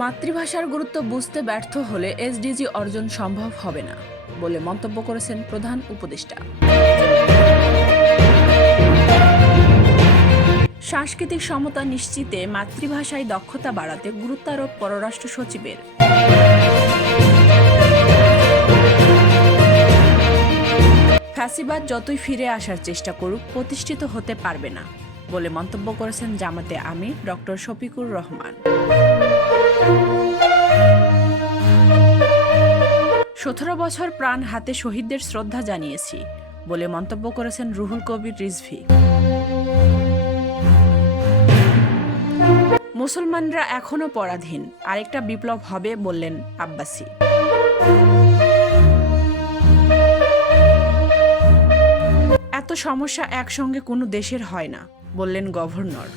মাতৃভাষার গুরুত্ব বুঝতে ব্যর্থ হলে এসডিজি অর্জন সম্ভব হবে না বলে মন্তব্য করেছেন প্রধান উপদেষ্টা। সাংস্কৃতিক সমতা নিশ্চিতে মাতৃভাষায় দক্ষতা বাড়াতে গুরুত্বারোপ পররাষ্ট্র সচিবের। ফ্যাসিবাদ যতই ফিরে আসার চেষ্টা করুক, প্রতিষ্ঠিত হতে পারবে না বলে মন্তব্য করেছেন জামাতে আমির ডক্টর শফিকুর রহমান। সতেরো বছর প্রাণ হাতে শহীদদের শ্রদ্ধা জানিয়েছি বলে মন্তব্য করেছেন রুহুল কবির রিজভি। মুসলমানরা এখনও পরাধীন, আরেকটা বিপ্লব হবে বললেন আব্বাসী। এত সমস্যা একসঙ্গে কোনো দেশের হয় না, বললেন গভর্নর।